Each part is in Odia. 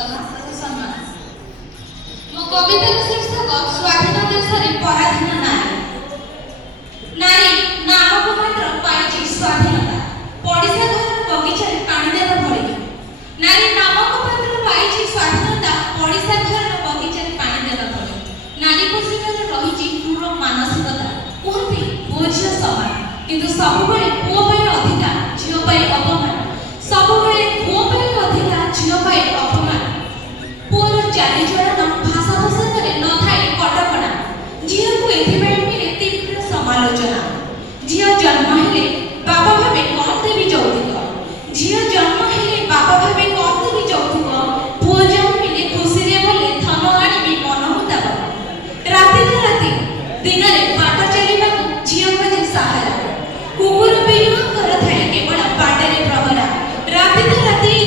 ସମସ୍ତଙ୍କୁ ସମ୍ମାନ। ମୋ କବିତାର ଶୀର୍ଷକ ସ୍ୱାଧୀନ ଦେଶରେ ପରାଧୀନ ନାରୀ। ନାରୀ ନାମକୁ ମାତ୍ର ପାଇଛି ସ୍ୱାଧୀନତା, ପଡ଼ିଶା ଘର ବଗିଚାରେ ପାଣି ଦେବା ଭଳି। ନାରୀ ନାମକୁ ମାତ୍ର ପାଇଛି ସ୍ୱାଧୀନତା, ପଡ଼ିଶା ଘର ବଗିଚାରେ ପାଣି ଦେବା ଭଳି। ନାରୀ ପୋଷିତରେ ରହିଛି କ୍ରୂର ମାନସିକତା। କୁହନ୍ତି ପୁଅ ଝିଅ ସମାନ, କିନ୍ତୁ ସବୁବେଳେ ପୁଅ ପାଇଁ ଅଧିକା, ଝିଅ ପାଇଁ ଅପମାନ। ସବୁବେଳେ ପୁଅ ପାଇଁ ଅଧିକା, ଝିଅ ପାଇଁ ଅପମାନ। ପୁଅର ଚାଲିଚଳନ ଭାଷା ପୋଷାକରେ ନଥାଏ କଟକଣା, ଝିଅକୁ ଏଥିପାଇଁ ମିଳେ ତୀବ୍ର ସମାଲୋଚନା। ଝିଅ ଜନ୍ମ ହେଲେ ବାପା ଭାବେ କଣ ଦେବି ଯୌତୁକ, ଝିଅ ଜନ୍ମ ହେଲେ ବାପା ଭାବେ କଣ ଦେବି ଯୌତୁକ। ପୁଅ ଜନ୍ମିଲେ ଖୁସିରେ ବୋଲେ ଧନ ଆଣିବି ମନ ମୁତାବକ। ରାତି ଦିନରେ ବାଟ ଚାଲିବାକୁ ଝିଅ ଖୋଜେ ସାହାରା, କୁକୁର ବିଲୁଆଙ୍କର ଥାଏ କେବଳ ବାଟରେ ପ୍ରହରା। ରାତି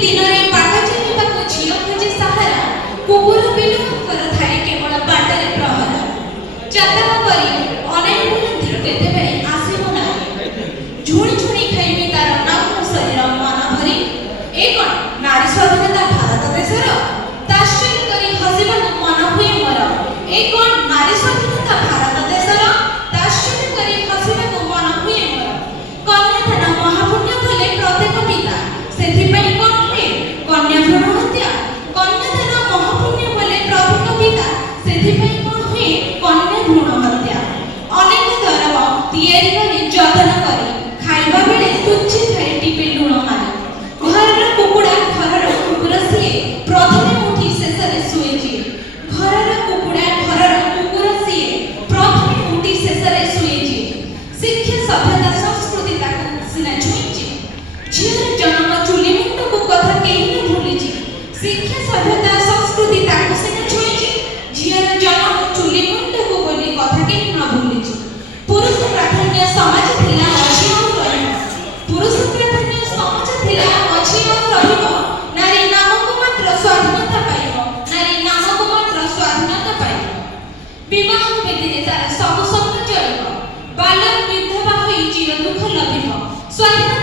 ଦିନରେ ବାଟ ଚାଲିବାକୁ ଝିଅ ଖୋଜେ ସାହାରା, କୁକୁର ବିଲୁଆଙ୍କର ଥାଏ କେବଳ ବାଟରେ ପ୍ରହରା। ଚାତକ କରି ଅନେକ ବୁଲନ୍ତି କେତେବେଳେ ଆସିବ ନାରୀ, ଝୁଣି ଝୁଣି ଖାଇବି ତାର ନଗ୍ନ ଶରୀର ମନ ଭରି। ଏ କଣ ନାରୀ ସ୍ୱାଧୀନତା ଭାରତ ଦେଶର, ତାଶ୍ଚର୍ଯ୍ୟ କରି ହସିବାକୁ ମନ ହୁଏ ମୋର। ଏ କଣ ନାରୀ ସ୍ୱାଧୀନତା ଭାରତ ଦେଶର, ତାଶ୍ଚର୍ଯ୍ୟ କରି ହସିବାକୁ ମନ ହୁଏ ମୋର। କନ୍ୟାଦାନ ମହାପୁଣ୍ୟ କଲେ ପ୍ରତ୍ୟେକ ପିତା, ସେଥିପାଇଁ କଣ ହୁଏ କନ୍ୟା ଭ୍ରୂଣ ହତ୍ୟା। କନ୍ୟାଦାନ ମହାପୁଣ୍ୟ କଲେ ପ୍ରତ୍ୟେକ ପିତା, ସେଥିପାଇଁ କଣ ହୁଏ କନ୍ୟା ଭ୍ରୂଣ ହତ୍ୟା। ଅନେକ ଦରବ ତିଆରି କରି ଯତ୍ନ କରି, ଖାଇବା ବେଳେ ତୁଚ୍ଛି ଥାଏ ଟିପେ ଲୁଣ ମାରି। ଘରର କୁକୁଡ଼ା ଘରର କୁକୁର ସିଏ, ପ୍ରଥମେ ଉଠି ଶେଷରେ ଶୁଏ ଯିଏ। ଘରର କୁକୁଡ଼ା ଘରର କୁକୁର ସିଏ, ପ୍ରଥମେ ଉଠି ଶେଷରେ ଶୁଏ ଯିଏ। ଶିକ୍ଷା ସଭ୍ୟତା ସଂସ୍କୃତି ତାକୁ ସିନା ଛୁଇଁଛି, ଝିଅର ଜନ୍ମ ଚୁଲି ମୁଣ୍ଡକୁ କଥା କେହି ନ ଭୁଲିଛି। ଶିକ୍ଷା ସଭ୍ୟତା ସଂସ୍କୃତି ତାକୁ ସିନା ଛୁଇଁଛି, ଝିଅର ଜନ୍ମ ଚୁଲି ମୁଣ୍ଡକୁ ବୋଲି କଥା କେହି ନ ଭୁଲିଛି। ପୁରୁଷ ପ୍ରାଧାନ୍ୟ ସମାଜ ଥିଲା ଅଛି ଆଉ ରହିବ, ପୁରୁଷ ପ୍ରାଧାନ୍ୟ ସମାଜ ଥିଲା ଅଛି ଆଉ ରହିବ। ନାରୀ ନାମକୁ ମାତ୍ର ସ୍ୱାଧୀନତା ପାଇବ, ନାରୀ ନାମକୁ ମାତ୍ର ସ୍ୱାଧୀନତା ପାଇବ। ବିବାହ ବେଦୀରେ ତାର ସବୁ ସ୍ୱପ୍ନ ଚଳିବ, ବାଲ୍ୟ ବିଧବା ହୋଇ ଚିର ଦୁଃଖ ଲଭିବ। ସ୍ୱାଧୀନତା